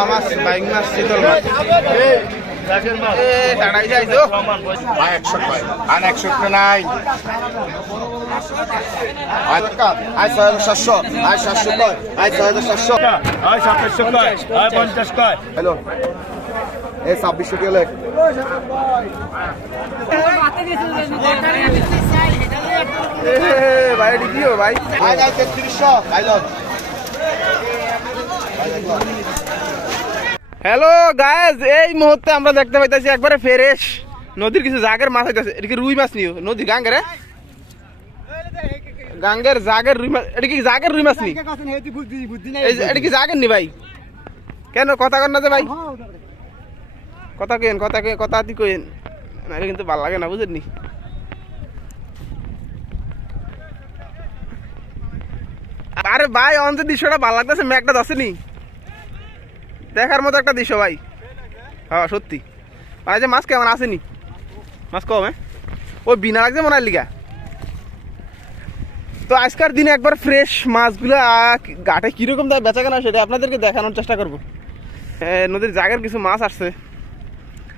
পোয়া মাছ বাইক মাছ মাছ। আয় একশো কয় আন একশো নাই। আয় ছয় হাজার সাতশো আয় সাতশো কয় আয় ছয় হাজার সাতশো। আয় সাতাশশো কয় আয় পঞ্চাশ কয়। হ্যালো। এই ছাব্বিশশো কি হলে ভাই কি ভাই? আয় তেত্রিশশো। হ্যালো গায়েস এই মুহূর্তে আমরা দেখতে পাইতেছি একবারে ফ্রেশ নদীর কিছু জাগের মাছ হইতেছে। এটা কি রুই মাছ নিও? নদীর গাঙ্গের গাঙ্গের জাগের রুই মাছ এটা কি জাগের রুই মাছ নি? এটা কি জাগের নি ভাই? কেন কথা কন না যে ভাই? কথা কেন কথা কেন কথা তুই কেন না কিন্তু ভালো লাগে না বুঝেননি আরে ভাই অন্তর দৃশ্যটা ভালো লাগতেছে ম্যাকটা দশেনি দেখার মতো একটা দৃশ্য ভাই। হ্যাঁ সত্যি। আর যে মাছ কেমন? আসেনি? মাছ কম হ্যাঁ? ওই বিনা লাগছে মনে লিগা। তো আজকের দিনে একবার ফ্রেশ মাছগুলো ঘাটে কীরকম দাম বেচা কেনা সেটা আপনাদেরকে দেখানোর চেষ্টা করব। নদীর জায়গার কিছু মাছ আসছে।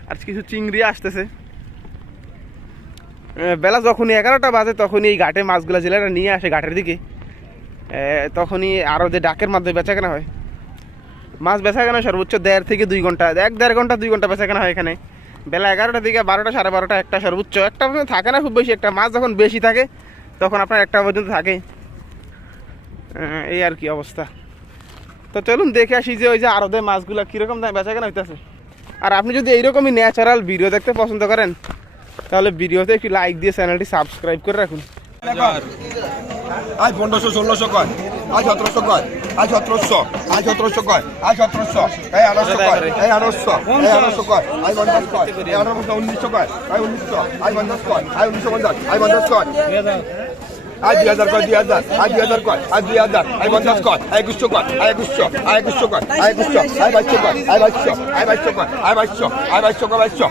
আর কিছু চিংড়ি আসতেছে। বেলা যখনই এগারোটা বাজে তখনই এই ঘাটে মাছগুলো জেলেরা নিয়ে আসে ঘাটের দিকে। তখনই আরও যে ডাকের মাধ্যমে বেচা কেনা হয়। মাছ বেচা কেনা সর্বোচ্চ দেড় থেকে দুই ঘণ্টা। এক দেড় ঘণ্টা, দুই ঘণ্টা বেচা কেনা হয় এখানে। বেলা এগারোটা থেকে বারোটা, সাড়ে বারোটা একটা সর্বোচ্চ। একটা পর্যন্ত থাকে না খুব বেশি, একটা মাছ যখন বেশি থাকে, তখন আপনার একটা পর্যন্ত থাকে। এই আর কি অবস্থা। তো চলুন দেখে আসি যে ওই যে আরদে মাছগুলো কীরকম দাম বেচা কেনা হইতেছে। আর আপনি যদি এইরকমই ন্যাচারাল ভিডিও দেখতে পছন্দ করেন, তাহলে ভিডিওতে একটি লাইক দিয়ে চ্যানেলটি সাবস্ক্রাইব করে রাখুন। পনেরোশো, ষোলোশো কয়? আয় সতেরোশো কয় আয় সতেরোশো আয় সতেরোশো কয় আয় সতেরোশো এই আঠারোশো কয় এই আঠারোশো এই আঠারোশো কয় আয় পঞ্চাশ কয় এই আঠারোশো উনিশশো কয় আয় উনিশশো আয় পঞ্চাশ কয় আয় উনিশশো পঞ্চাশ আয় পঞ্চাশ কয় আয় দুই হাজার কয় দুই হাজার আয় দুই হাজার কয় আয় দুই হাজার আয় পঞ্চাশ কয় আয় একুশশো কয় আয় একুশশো আয় একুশশো কয় আয় একুশশো আয় বাইশশো কয় আয় বাইশশো আয় বাইশশো কয় আয় বাইশশো আয় বাইশশো কয় বাইশশো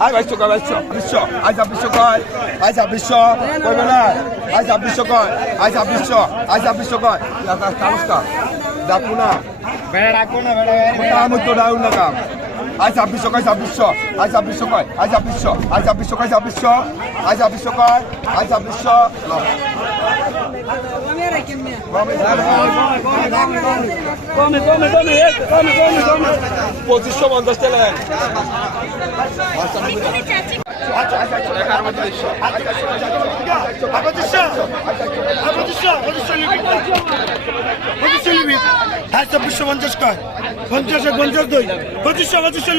আয় বাইশশো কয় বাইশশো বিশশো আয় ছাব্বিশশো কয় আয় ছাব্বিশশো কইবে না আয় ছাব্বিশশো কয় আয় ছাব্বিশশো আয় ছাব্বিশশো কয় কাগজটা ডাকু না কাম তো ডাউ না কাম আয় ছাব্বিশশো কয় ছাব্বিশশো আয় ছাব্বিশশো কয় কয় কয় পঁচিশশো পঞ্চাশ টাকা হ্যাঁ চব্বিশশো পঞ্চাশ কয় পঞ্চাশ পঞ্চাশ দুই পঁচিশশো পঁচিশশো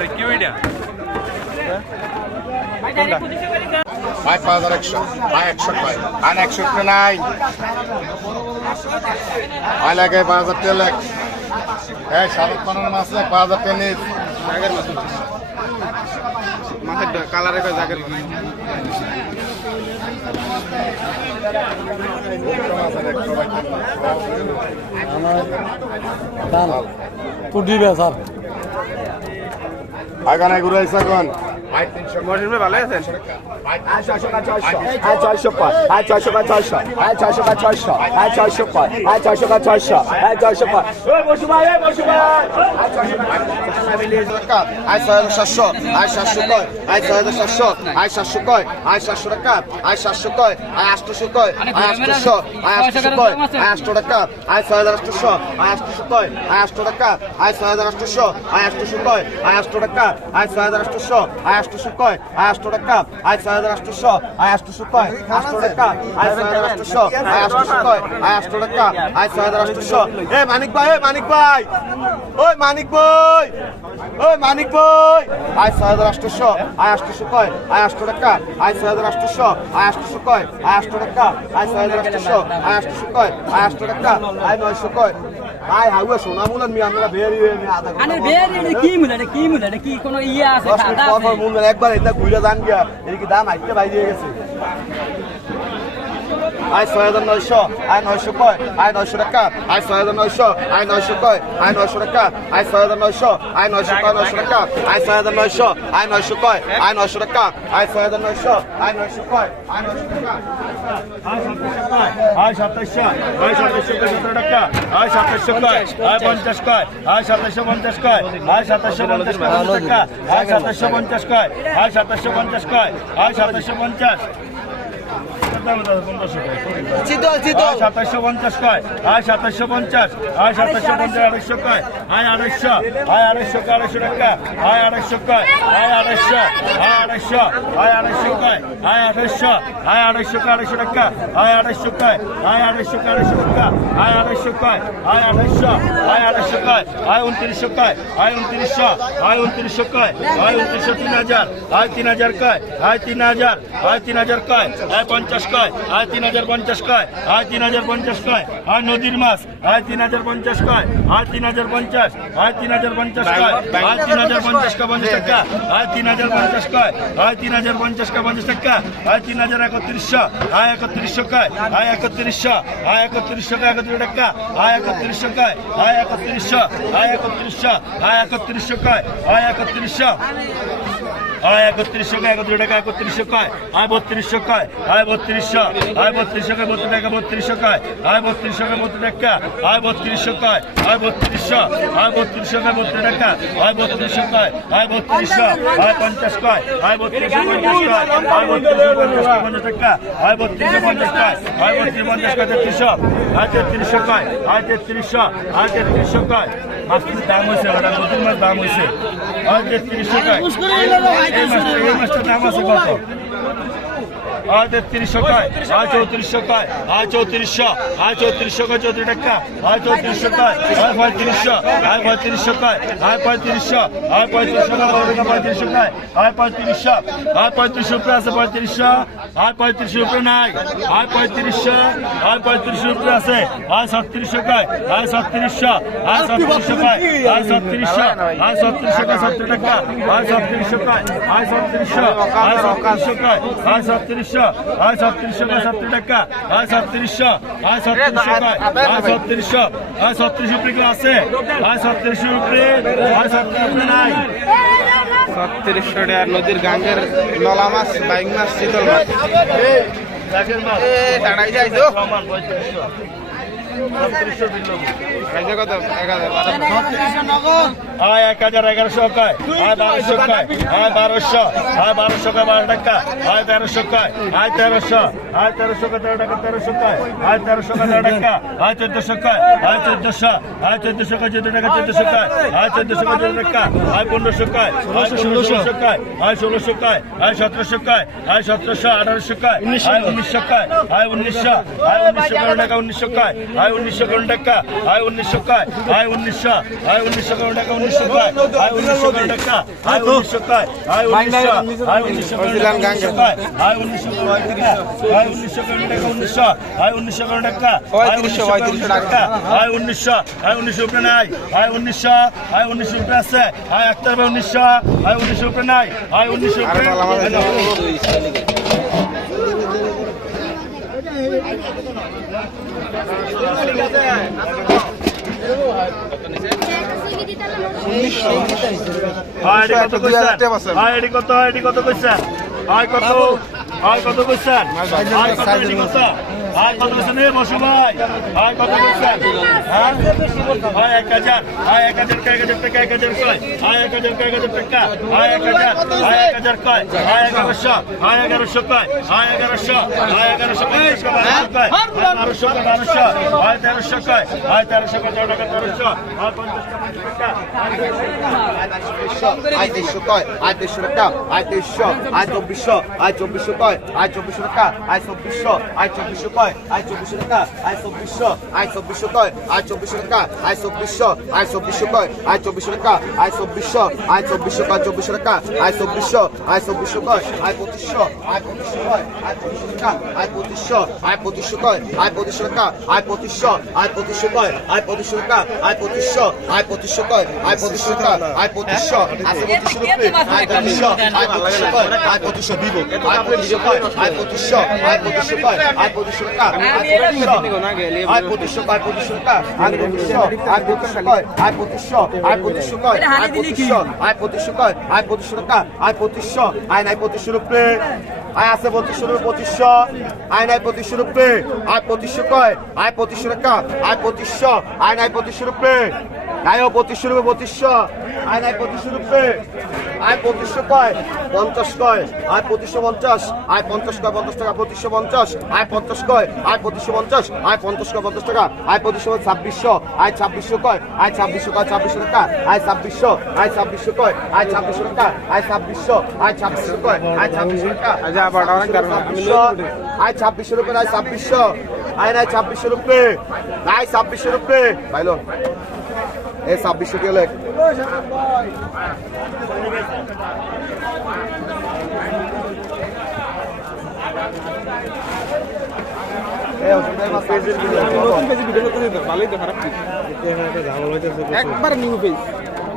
লিবি আয় পাঁচ হাজার একশো আয় একশো কয় আন একশো নাই আয় লাগে পাঁচ হাজার টাকা লাগ হ্যাঁ সাড়ে পনেরো মাস লাগ পাঁচ হাজার টাকা নিস জাগের মাছ মাছের কালারে কয় জাগের মাছ তো দিবে স্যার আগানে ঘুরে আইসা কোন পাঁচ টাকা আয় ছয় হাজার সাতশো আয় সাতশো টাকা আয় আটশো টাকা আয় ছয় হাজার আটশোশো আয় আটশোশো কয়, আয় আটশো টাকা, আয় ছয় হাজার আটশো আয় আটশোশো কয় আটশো টাকা, আয় ছয় হাজার আয় আটশো কয়, আয় আটশো টাকা, আয় ছয় হাজার আটশোশো এ মানিক ভাই, এ মানিক ভাই, ওই মানিক ভাই। ওই মানিক ভাই। আয় ছয় হাজার আটশোশো আয় আটশোশো কয় আয় আটশো টাকা আয় ছয় হাজার আটশোশো আয় আটশোশো কয় আয় আটশো টাকা আয় ছয় হাজার আটশোশো আয় আটশোশো কয় আয় আটশো টাকা আয় নয়শো কয়। আয় হাউয়া সোনা মুলান মি আমরা বেরি মি আধা আরে বের কি মুলা এটা কি মুলা এটা কি কোনো ইয়ে আছে আছে? একবার এটা ঘুরে যান গিয়া এদিকে দাম আইতে বাইরে গেছে। আয় ছয় হাজার নয়শো আয় নয়শো কয় আয় নয়শো টাকা আয় ছয় হাজার নয়শো আয় নয়শো কয় আয় নয়শো টাকা আয় ছয় হাজার নয়শো আয় নয়শো কয় নয়শো টাকা আয় ছয় হাজার নয়শো আয় নয়শো কয় আয় নয়শো টাকা আয় ছয় হাজার নয়শো আয় নয়শো কয় আয় নয়শো টাকা আয় সাতাশশো আয় সাতাশশো সতেরো টাকা আয় সাতাশশো কয় আয় পঞ্চাশ কয় আয় সাতাশশো পঞ্চাশ কয় আয় সাতাশশো পঞ্চাশ টাকা আয় সাতাশশো পঞ্চাশ কয় আয় সাতাশশো পঞ্চাশ কয় আয় সাতাশশো পঞ্চাশ সাতাশশো পঞ্চাশ কয়? আয় সাতাশশো পঞ্চাশ আয় সাতাশশো পঞ্চাশ আড়াইশো কয়? আয় আড়াইশো আয় আড়াইশো কয় আড়াইশো টাকা? আয় আড়াইশো কয় আয় আড়াইশো আয় আড়াইশো আয় আড়াইশো কয় আয় আড়াইশো আয় আড়াইশো কয় আড়াইশো টাকা? আয় আড়াইশো কয় আয় আড়াইশো কয় আড়াইশো টাকা? আয় আড়াইশো কয় আয় আড়াইশো আয় আড়াইশো কয় আয় উনত্রিশশো কয় আয় উনত্রিশশো আয় উনত্রিশশো কয় আয় উনত্রিশশো তিন হাজার আয় তিন হাজার কয় আয় তিন হাজার আয় তিন হাজার কয় আয় পঞ্চাশ কয়। আয় তিন হাজার পঞ্চাশ কয়? আয় তিন হাজার পঞ্চাশ কয়? আয় নদীর মাছ? আয় তিন হাজার পঞ্চাশ কয়? আয় তিন হাজার পঞ্চাশ? আয় তিন হাজার পঞ্চাশ কয়? আয় তিন হাজার পঞ্চাশ কয় পঞ্চাশ টাকা? আয় তিন হাজার পঞ্চাশ কয়? আয় তিন হাজার পঞ্চাশ কয় পঞ্চাশ টাকা? আয় তিন হাজার একত্রিশশো? আয় একত্রিশশো কয়? আয় একত্রিশশো? আয় একত্রিশশো কয় একত্রিশ টাকা? আয় একত্রিশশো কয়? আয় একত্রিশশো? আয় একত্রিশশো? আয় একত্রিশশো কয়? আয় একত্রিশশো? আয় একত্রিশশো কয় একত্রিশ টাকা একত্রিশশো কয় আয় বত্রিশশো কয় আয় বত্রিশশো আয় বত্রিশশো কয় বত্রিশ টাকা কয় আয় বত্রিশশো কয় বত্রিশ আয় বত্রিশশো কয় আয় বত্রিশশো আয় বত্রিশশো কয় বত্রিশ টাকা আয় বত্রিশশো কয় আয় বত্রিশশো আয় পঞ্চাশ কয় আয় বত্রিশশো পঞ্চাশ কয় আয় বত্রিশশো পঞ্চাশ পঞ্চাশ টাকা আয় বত্রিশশো পঞ্চাশ কয় আয় বত্রিশ পঞ্চাশ তেত্রিশশো আয় তেত্রিশশো কয় আয় তেত্রিশশো আয় তেত্রিশশো কয় মাছটির দাম হয়েছে ওটা নতুন মাছ দাম হয়েছে আয় তেত্রিশশো কয় এই মাছটা এই মাছটার দাম আছে কত? তেত্রিশশো কয় আয় চৌত্রিশশো কয় আয় চৌত্রিশশো আয় চৌত্রিশশো কয় চৌত্রিশ টাকা আয় চৌত্রিশশো কয় আয় পঁয়ত্রিশশো আয় পঁয়ত্রিশশো কয় আয় পঁয়ত্রিশশো আয় পঁয়ত্রিশশো বারো টাকা পঁয়ত্রিশশো কয় আয় পঁয়ত্রিশশো আয় পঁয়ত্রিশশো উপরে আছে পঁয়ত্রিশশো আয় পঁয়ত্রিশশো উপরে নাই আয় পঁয়ত্রিশশো আয় পঁয়ত্রিশশো উপরে আছে আয় ছত্রিশশো কয় আয় ছত্রিশশো আয় ছত্রিশশো কয় আয় ছত্রিশশো আয় ছত্রিশশো কয় সত্তর টাকা আয় ছত্রিশশো কয় আয় ছত্রিশশো আয় ছত্রিশশো কয় আয় ছত্রিশশো কয় টাকা? কয়? উপরে কেউ আছে? উপরে উপরে নাই। টাকা নদীর গাঙ্গের নলা মাছ বাইক মাছ শীতল মাছ। যাই তো আয় এক হাজার এগারোশো কয় আয় বারোশো কয় আয় বারোশো আয় বারোশো কয় বারো টাকা আয় তেরোশো কয় আয় তেরোশো আয় তেরোশো কয় টাকা তেরোশো কয় আয় তেরোশো কয় তেরো টাকা আয় আয় চোদ্দশো আয় চোদ্দশো কয় চোদ্দ টাকা চোদ্দশো কয় আয় চোদ্দশো কয় চোদ্দ টাকা পনেরোশো কয় আয় ষোলোশো কয় আয় ষোলোশো আয় সতেরোশো কয় আয় সতেরোশো আঠারোশো কয় আয় উনিশশো কয় আয় উনিশশো আয় উনিশশো টাকা উনিশশো কয় আয় উনিশশো কয় টাকা আয় উনিশশো কয় আয় উনিশশো আয় উনিশশো কয় টাকা উনিশশো কয় আয় উনিশশো কয় টাকা আয় উনিশশো কয় আয় উনিশশো আয় উনিশশো কয় টাকা আয় উনিশশো কয় টাকা আয় উনিশশো কয় টাকা উনিশশো আয় উনিশশো কয় টাকা আয় উনিশশো টাকা আয় উনিশশো আয় উনিশশো উপরে নাই আয় উনিশশো আয় উনিশশো উপরে আছে আয় একটা উনিশশো আয় উনিশশো উপরে নাই আয় উনিশশো আরে নলা মাছ উপরে আয় এডি কত কইছেন কত এডি কত কইছেন হয় কত? কইছেন আয় কত কইছেন এ বসু ভাই। আয় কত কইছেন হ্যাঁ? আয় এক হাজার। আয় এক হাজার কে, এক হাজার টাকা, এক হাজার কয়? আয় এক হাজার কে, এক হাজার টাকা? আয় এক হাজার। আয় এক হাজার কয়? আয় এগারোশো। আয় এগারোশো কয়? আয় এগারোশো। আয় এগারোশো কয়? বারোশো কয়? কয়? আয় তেরোশো কয় আয় তেরোশো কয়? টাকা তেরোশো আয় পঞ্চাশ কয় টাকা আয় তেইশশো কয়? আয় তেইশশো টাকা আয় তেইশশো আয় চব্বিশশো আয় কয় আয় কয় আয় চব্বিশশো টাকা আয় চব্বিশশো আয় চব্বিশশো কয় আয় চব্বিশশো টাকা আয় চব্বিশশো আয় চব্বিশশো কয় আয় চব্বিশশো টাকা আয় চব্বিশশো আয় চব্বিশশো কয় চব্বিশশো টাকা আয় চব্বিশশো আয় চব্বিশশো কয় আয় পঁচিশশো আয় পঁচিশশো কয় আয় পঁচিশশো টাকা আয় পঁচিশশো আয় পঁচিশশো কয় আয় পঁচিশশো টাকা আয় পঁচিশশো আয় পঁচিশশো কয় আয় পঁচিশশো টাকা আয় পঁচিশশো আয় পঁচিশশো কয় আয় পঁচিশশো টাকা আয় পঁচিশশো আছে পঁচিশশো রুপে আয় পঁচিশশো আয় পঁচিশশো কয় আয় পঁচিশশো দিব আয় পঁচিশশো কয় আয় পঁচিশশো আয় পঁচিশশো কয় আয় পঁচিশশো আয় পঁচিশশো আয় পঁচিশশো আয় পঁচিশশো আয় পঁচিশশো কয় আয় পঁচিশশো আয় পঁচিশশো কয় কি? পঁচিশশো আয় পঁচিশশো কয় আয় পঁচিশশো টাকা আয় পঁচিশশো আয় নাই পঁচিশশো রুপে আয় আছে পঁচিশশো রুপে পঁচিশশো। আয় নাই পঁচিশশো রুপে। আয় পঁচিশশো কয়? আয় পঁচিশশো টাকা। আয় পঁচিশশো। আয় নাই পঁচিশশো রুপে। আয় ও পঁচিশশো রুপে, পঁচিশশো। আয় নাই পঁচিশশো রুপে। আয় পঁচিশশো কয়? পঞ্চাশ কয়। আয় পঁচিশশো পঞ্চাশ। আয় পঞ্চাশ কয়, পঞ্চাশ টাকা। পঁচিশশো পঞ্চাশ। আয় পঞ্চাশ কয়। আয় পঁচিশশো পঞ্চাশ। আয় পঞ্চাশ কয়, পঞ্চাশ টাকা। আয় পঁচিশশো ছাব্বিশশো। আয় ছাব্বিশশো কয়। আয় ছাব্বিশশো কয়, ছাব্বিশশো টাকা। আয় ছাব্বিশশো। আয় ছাব্বিশশো কয়। আয় ছাব্বিশশো টাকা। আয় ছাব্বিশশো। আয় ছাব্বিশশো কয়। আয় ছাব্বিশশো টাকা। আচ্ছা আবার অনেক দারুণ আয় ছাব্বিশশো রুপে আয় ছাব্বিশশো। আয় নাই ছাব্বিশশো রুপে। আয় ছাব্বিশশো রুপে। ছাব্বিশশো কি একবার নিউ পেজ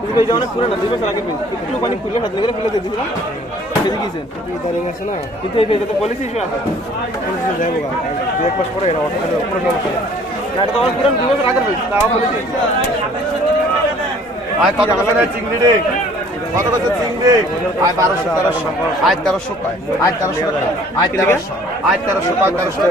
পেজ অনেক পুরনো দুই বছর আগে একটু পানি খুলে হাত লেগে ফেলে দিয়ে দিয়েছিলাম গিয়েছেন দাঁড়িয়ে না? কিন্তু এই পেজে তো পলিসি ইস্যু আছে। পলিসি যাব দু এক মাস পরে এটা অটো কোনো সমস্যা নেই এটা তো আমার পুরান দুই বছর আগের পেজ তাও পলিসি আয় কত চিংড়ি রে কত বছর চিংড়ি আয় বারোশো তেরোশো আয় তেরোশো আয় তেরোশো আয় তেরোশো আয় তেরোশো কয় তেরোশো?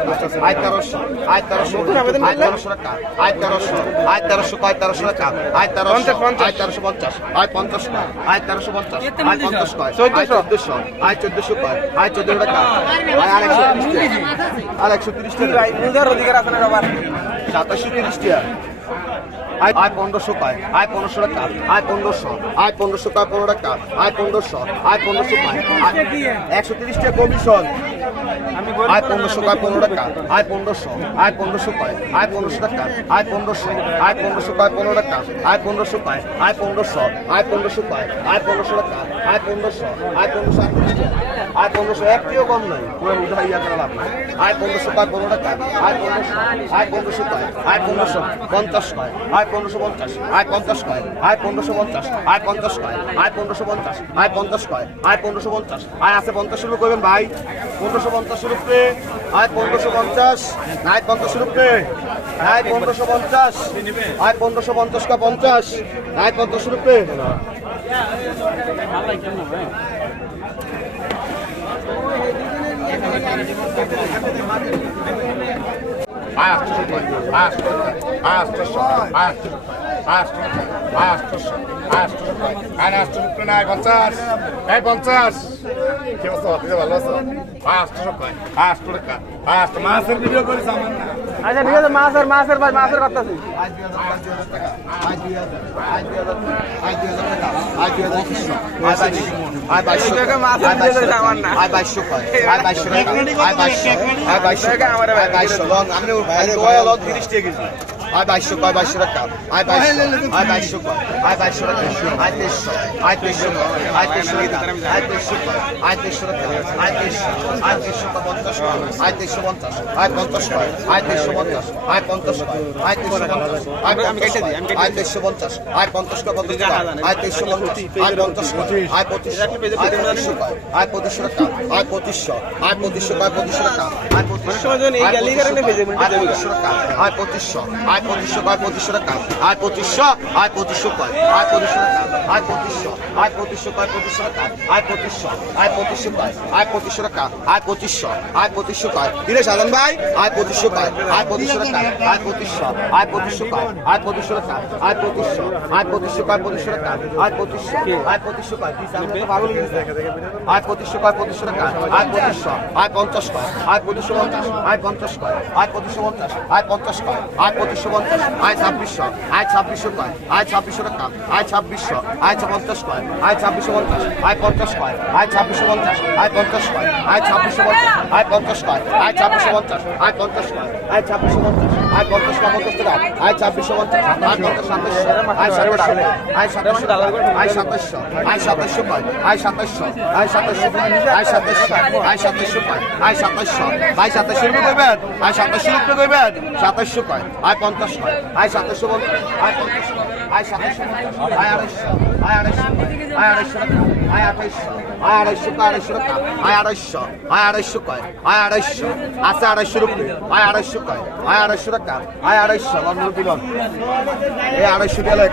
আয় তেরোশো আয় তেরোশো আয় তেরোশো টাকা। আয় তেরোশো আয় তেরোশো কয় তেরোশো টাকা? আয় তেরোশো আয় তেরোশো পঞ্চাশ। আয় পঞ্চাশ কয়? আয় তেরোশো পঞ্চাশ। আয় পঞ্চাশ কয়? আয় চোদ্দশো। আয় চোদ্দশো কয়? আয় চোদ্দশো টাকা। আর একশো তিরিশ টাকা। নিজের অধিকার আছে সাতাশশো তিরিশ টাকা। আয় আয় পনেরোশো পায়, আয় পনেরোশো টাকা আয় পনেরোশো আয় পনেরোশো টাকা পনেরো টাকা আয় পনেরোশো আয় পনেরোশো পায় একশো তিরিশ টাকা কমিশন। আয় পনেরোশো পায় পনেরো টাকা আয় পনেরোশো আয় পনেরোশো পায় আয় পনেরোশো টাকা আয় পনেরোশো আয় পনেরোশো পায় পনেরো টাকা আয় পনেরোশো পায় আয় পনেরোশো আয় পনেরোশো পায় আয় পনেরোশো টাকা আয় পনেরোশো আয় পনেরোশো আয় পনেরোশো একটিও কম নয় পুরো উঠা ইয়া করা লাভ নাই। আয় পনেরোশো পায় পনেরো টাকা আয় পনেরোশো আয় পনেরোশো পায় আয় পনেরোশো পঞ্চাশ পায় আয় পনেরোশো পঞ্চাশ আয় পঞ্চাশ পায় আয় পনেরোশো পঞ্চাশ আয় পঞ্চাশ পায় আয় পনেরোশো পঞ্চাশ আয় পঞ্চাশ পায় আয় পনেরোশো পঞ্চাশ আয় আছে পঞ্চাশ রুপে করবেন ভাই পনেরোশো পঞ্চাশ রুপে। আয় পনেরোশো পঞ্চাশ। আয় পঞ্চাশ রুপে। আয় পনেরোশো পঞ্চাশ। আয় পনেরোশো পঞ্চাশ কা পঞ্চাশ। আয় পঞ্চাশ রুপে। পঞ্চাশ পঞ্চাশ। কি অবস্থা আপনি ভালো আছো? পাঁচশো কয়? পাঁচশো টাকা পাঁচশো মাসের ভিডিও করিস আমার না আচ্ছা ঠিক আছে মাছের মাছের ভাই মাছের কথা আছে টাকা। টাকা টাকা মাছের আমার না। টাকা। টাকা আমার লং লং টাকা আয় বাইশশো কয় বাইশশো টাকা আয় বাইশশো আয় বাইশশো কয় আয় বাইশশো টাকা আয় তেইশশো আয় তেইশশো আয় তেইশশো আয় তেইশশো আয় তেইশশো টাকা আয় তেইশশো আয় তেইশশো পঞ্চাশ আয় তেইশশো পঞ্চাশ আয় পঞ্চাশ কয় আয় তেইশশো পঞ্চাশ আয় পঞ্চাশ কয় আয় তেইশশো পঞ্চাশ আয় পঞ্চাশ কয় আয় তেইশশো পঞ্চাশ আয় পঞ্চাশ কয় পঞ্চাশ আয় তেইশশো পঞ্চাশ আয় পঞ্চাশ আয় পঁচিশশো আয় পঁচিশশো কয় আয় পঁচিশশো টাকা আয় পঁচিশশো আয় পঁচিশশো কয় পঁচিশশো টাকা আয় পঁচিশশো আয় পঁচিশশো টাকা আয় পঁচিশশো আয় পঁচিশশো কয় পঁচিশশো টাকা আয় পঁচিশশো আয় পঁচিশশো কয় আয় পঁচিশশো টাকা আয় পঁচিশশো আয় পঁচিশশো কয় পঁচিশশো টাকা আয় পঁচিশশো আয় পঁচিশশো কয় আয় পঁচিশশো টাকা আয় পঁচিশশো আয় পঁচিশশো কয় কিরে সাধন ভাই আয় পঁচিশশো কয় আয় পঁচিশশো টাকা আয় পঁচিশশো আয় পঁচিশশো কয় আয় পঁচিশশো টাকা আয় পঁচিশশো আয় পঁচিশশো কয় পঁচিশশো টাকা আয় পঁচিশশো আয় পঁচিশশো কয় আয় পঁচিশশো কয় পঁচিশশো টাকা আয় পঁচিশশো আয় পঞ্চাশ কয় আয় পঁচিশশো পঞ্চাশ আয় পঞ্চাশ কয় আয় পঁচিশশো পঞ্চাশ আয় পঞ্চাশ কয় আয় পঁচিশশো পঞ্চাশ আয় ছাব্বিশশো আয় ছাব্বিশশো কয়, আয় ছাব্বিশশো টাকা, আয় ছাব্বিশশো, আয় পঞ্চাশ কয়, আয় ছাব্বিশশো পঞ্চাশ, আয় পঞ্চাশ কয়, আয় ছাব্বিশশো পঞ্চাশ, আয় পঞ্চাশ কয়, আয় ছাব্বিশশো পঞ্চাশ, আয় পঞ্চাশ কয়, আয় ছাব্বিশশো পঞ্চাশ, আয় পঞ্চাশ কয়, আয় ছাব্বিশশো পঞ্চাশ। আয় পঞ্চাশ কয় পঞ্চাশ টাকা আয় ছাব্বিশশো পঞ্চাশ আয় পঞ্চাশ সাতাশশো আয় সাতাশশো আয় সাতাশশো আয় সাতাশশো আয় সাতাশশো কয় আয় সাতাশশো আয় সাতাশশো আয় সাতাশশো আয় সাতাশশো কয় আয় সাতাশশো আয় সাতাশশো রুপে কইবেন আয় সাতাশশো রুপে কইবেন সাতাশশো কয় আয় পঞ্চাশ কয় আয় সাতাশশো আয় পঞ্চাশ আয় সাতাশশো আয় আড়াইশো আয় আড়াইশো আয় আড়াইশো টাকা আয় আড়াইশো আয় আড়াইশো আড়াইশো টাকা আয় আড়াইশো আয় আড়াইশো কয় আয় আড়াইশো আছে আড়াইশো রুপি আয় আড়াইশো কয় আয় আড়াইশো টাকা আয় আড়াইশো লন রুপি লন এই আড়াইশো দিয়ে লেখ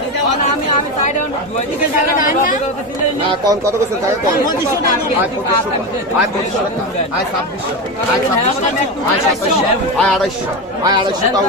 না না কত আয় পঁচিশশো আয় পঁচিশশো টাকা আয় ছাব্বিশশো আয় ছাব্বিশশো আয় সাতাইশশো আয় আড়াইশো আয় আড়াইশো তাও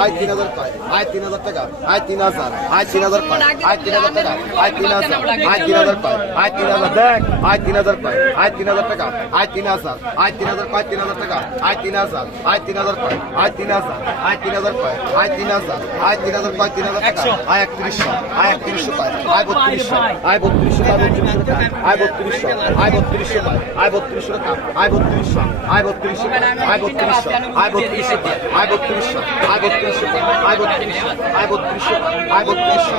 আয় তিন হাজার আয় তিন হাজার টাকা আয় তিন হাজার আয় তিন হাজার আয় তিন হাজার টাকা আয় তিন হাজার আয় তিন হাজার আয় তিন হাজার দেখ আয় তিন হাজার আয় তিন হাজার টাকা আয় তিন হাজার আয় তিন হাজার কয় তিন হাজার টাকা আয় তিন হাজার আয় তিন হাজার কয় আয় তিন হাজার আয় তিন হাজার কয় আয় তিন হাজার আয় তিন হাজার কয় তিন হাজার টাকা আয় একত্রিশশো আয় একত্রিশশো কয় আয় বত্রিশশো আয় বত্রিশশো আয় বত্রিশশো আয় বত্রিশশো আয় বত্রিশশো আয় বত্রিশশো আয় বত্রিশশো আয় বত্রিশশো আয় বত্রিশশো আয় বত্রিশশো আয় বত্রিশশো আয় বত্রিশশো আয় বত্রিশশো আয়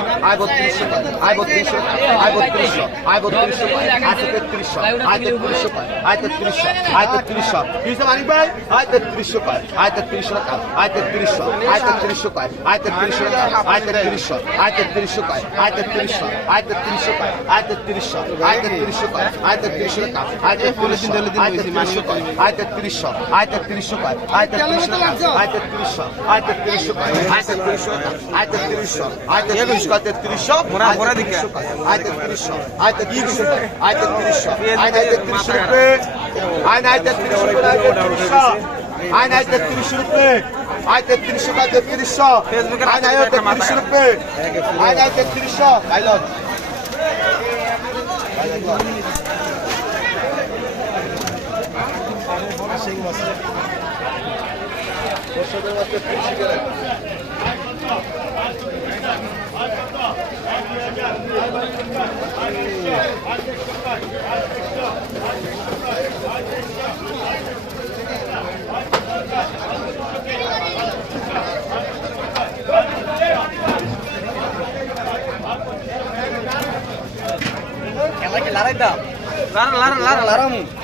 বত্রিশশো আয় বত্রিশশো আয় বত্রিশশো আয় বত্রিশশো আয় বত্রিশশো আয় তেত্রিশশো আয় তেত্রিশশো আয় তেত্রিশশো আয় তেত্রিশশো কিসে মানিক ভাই আয় তেত্রিশশো পায় আয় তেত্রিশশো আয় তেত্রিশশো আয় তেত্রিশশো পায় আয় তেত্রিশশো আয় তেত্রিশশো আয় তেত্রিশশো পায় আয় তেত্রিশশো আয় তেত্রিশশো পায় আয় তেত্রিশশো আয় তেত্রিশশো পায় আয় তেত্রিশশো টাকা আয় তেত্রিশশো আয় তেত্রিশশো পায় আয় তেত্রিশশো আয় তেত্রিশশো পায় আয় তেত্রিশশো আয় তেত্রিশশো আয় তেত্রিশশো পায় আয় তেত্রিশশো আয় তেত্রিশশো আয় তেত্রিশশো আয় তেত্রিশশো মোরা মোরা দিকে আয় তেত্রিশশো আয় তেত্রিশশো আয় তেত্রিশশো আয় নাই তেত্রিশশো আয় নাই তেত্রিশশো আয় তেত্রিশশো আয় নাই তেত্রিশশো আয় তেত্রিশশো আয় তেত্রিশশো আয় নাই তেত্রিশশো রুপে। আয় নাই তেত্রিশশো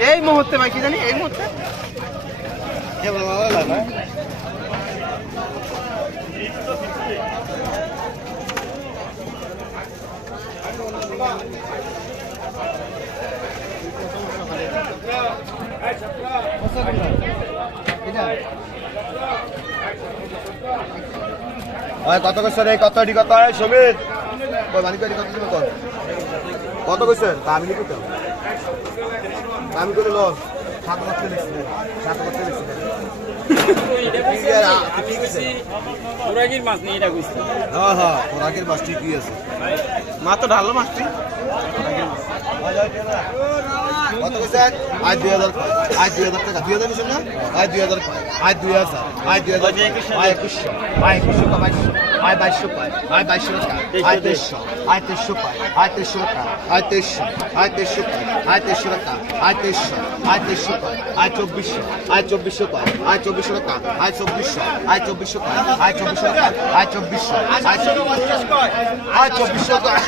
এই মুহূর্তে ভাই কি জানি এই মুহূর্তে। কত কত কত কত সমীর কত কত? কত কইছেন? তা আমি লিখি তো? আমি করে লস সাত বছর লিখছি সাত বছর লিখছি মাছ হ্যাঁ মা তো ঢালো মাছটি? কত কইছেন আয় দুই হাজার আয় দুই হাজার টাকা দুই হাজার নিছেন না আয় দুই হাজার আয় দুই হাজার আয় দুই হাজার আয় একুশশো আয় একুশশো বাইশশো আয় বাইশশো কয় আয় বাইশশো টাকা আয় তেইশশো আয় তেইশশো কয় আয় তেইশশো টাকা আয় তেইশশো আয় তেইশশো কয় আয় তেইশশো টাকা আয় তেইশশো আয় তেইশশো কয় আয় চব্বিশশো আয় চব্বিশশো কয় আয় চব্বিশশো টাকা আয় চব্বিশশো আয় চব্বিশশো কয় আয় চব্বিশশো টাকা আয় চব্বিশশো আয় চব্বিশশো আয় চব্বিশশো কয়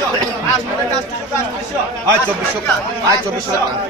আয় চব্বিশশো কয় আয় চব্বিশশো টাকা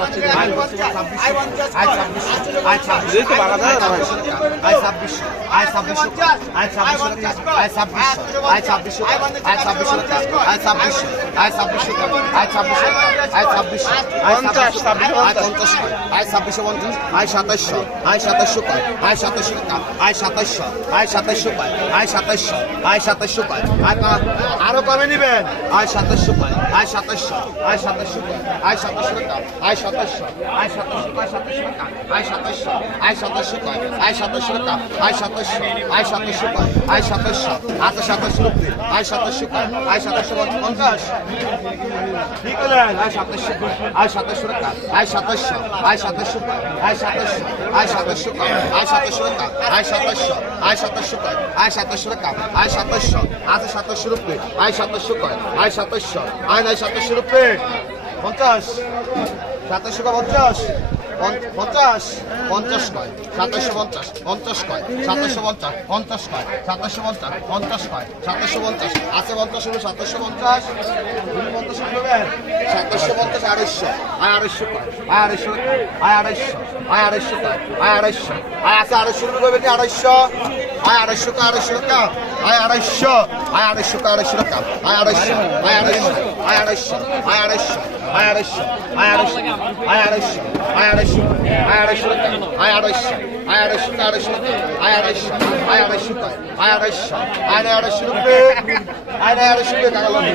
আয় আয় আয় আয় আয় আরও কবে নিবেন আয় সাতাশ আয় সাতাশশো আয় সাতাশ আয় সাতাশশো আয় সাতাশশো আয় সাতাশশো আয় সাতাশশো টাকা আয় সাতাশশো আয় সাতাশশো পায় আয় সাতাশশো টাকা আয় সাতাশশো আয় সাতাশশো পায় আয় সাতাশশো আচ্ছা সাতাশশো রুপি আয় সাতাশশো পায় আয় সাতাশশো পঞ্চাশ আয় সাতাশশো আয় সাতাশশো টাকা আয় সাতাশশো আয় সাতাশশো আয় সাতাশশো আয় সাতাশশো আয় সাতাশশো টাকা আয় সাতাশশো আয় সাতাশশো আয় সাতাশশো টাকা আয় সাতাশশো আচ্ছা সাতাশশো রুপি আয় সাতাশশো কয় আয় সাতাশশো পঞ্চাশ সাতাশশো পঞ্চাশ? পঞ্চ- পঞ্চাশ? পঞ্চাশ কয় সাতাশশো পঞ্চাশ। পঞ্চাশ কয় সাতাশশো পঞ্চাশ। পঞ্চাশ কয় সাতাশশো পঞ্চাশ। পঞ্চাশ কয় সাতাশশো পঞ্চাশ। আছে পঞ্চাশ হলো সাতাশশো পঞ্চাশ। পঞ্চাশ নেবেন সাতাশশো পঞ্চাশ, আড়াইশো। আয় আড়াইশো কয়? আয় আড়াইশো আয় আড়াইশো। আয় আড়াইশো কয়? আয় আড়াইশো। আয় আছে আড়াইশো পাবেন আড়াইশো। আয় আড়াইশো কা আড়াইশো টাকা। আয় আড়াইশো। আয় আড়াইশো কা আড়াইশো টাকা। আয় আড়াইশো আয় আড়াইশো। আয় আড়াইশো। আয় আড়াইশো। আয় আড়াইশো। আয় আড়াইশো আয় আড়াইশো আয় আড়াইশো আয় আড়াইশো টাকা আয় আড়াইশো আয় আড়াইশো কা আড়াইশো টাকা আয় আড়াইশো আয় আড়াইশো আয় আড়াইশো আয় আড়াইশো রুপে আয় আড়াইশো রুপে কাকা লাগবে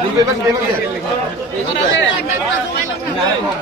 বুঝলো বুঝবে